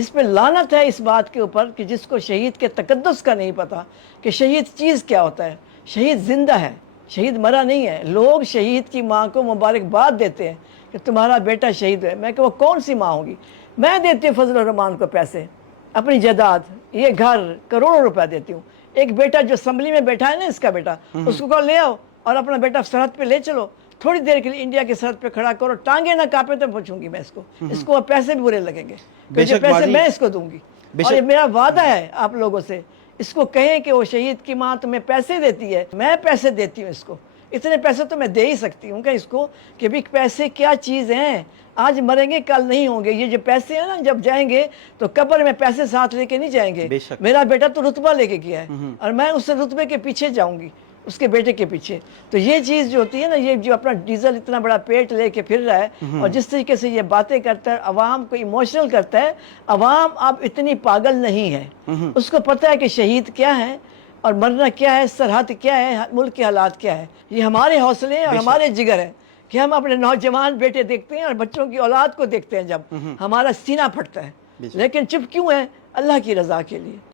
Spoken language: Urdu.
اس پہ لعنت ہے اس بات کے اوپر کہ جس کو شہید کے تقدس کا نہیں پتا کہ شہید چیز کیا ہوتا ہے۔ شہید زندہ ہے، شہید مرا نہیں ہے۔ لوگ شہید کی ماں کو مبارکباد دیتے ہیں کہ تمہارا بیٹا شہید ہے۔ میں کہ وہ کون سی ماں ہوگی؟ میں دیتی ہوں فضل الرحمان کو پیسے، اپنی جائیداد، یہ گھر کروڑوں روپے دیتی ہوں۔ ایک بیٹا جو اسمبلی میں بیٹھا ہے نا، اس کا بیٹا، اس کو کہو لے آؤ اور اپنا بیٹا سرحد پہ لے چلو، تھوڑی دیر کے لیے انڈیا کی سرحد پہ کھڑا کرو، ٹانگیں نہ کانپے تو پوچھوں گی میں اس کو پیسے بھی برے لگیں گے کہ جو پیسے میں اس کو دوں گی، اور یہ میرا وعدہ ہے آپ لوگوں سے۔ اس کو کہیں کہ وہ شہید کی ماں تمہیں پیسے دیتی ہے، میں پیسے دیتی ہوں اس کو، اتنے پیسے تو میں دے ہی سکتی ہوں کہ اس کو کہ بھی پیسے کیا چیز ہیں، آج مریں گے کل نہیں ہوں گے۔ یہ جو پیسے ہیں نا، جب جائیں گے تو قبر میں پیسے ساتھ لے کے نہیں جائیں گے۔ میرا بیٹا تو رتبہ لے کے گیا ہے اور میں اس سے رتبے کے پیچھے جاؤں گی، اس کے بیٹے کے پیچھے۔ تو یہ چیز جو ہوتی ہے نا، یہ جو اپنا ڈیزل اتنا بڑا پیٹ لے کے پھر رہا ہے اور جس طریقے سے یہ باتیں کرتا ہے، عوام کو ایموشنل کرتا ہے، عوام اب اتنی پاگل نہیں ہے، اس کو پتہ ہے کہ شہید کیا ہے اور مرنا کیا ہے، سرحد کیا ہے، ملک کے حالات کیا ہے۔ یہ ہمارے حوصلے ہیں اور ہمارے جگر ہیں کہ ہم اپنے نوجوان بیٹے دیکھتے ہیں اور بچوں کی اولاد کو دیکھتے ہیں، جب ہمارا سینہ پھٹتا ہے، لیکن چپ کیوں ہے؟ اللہ کی رضا کے لیے۔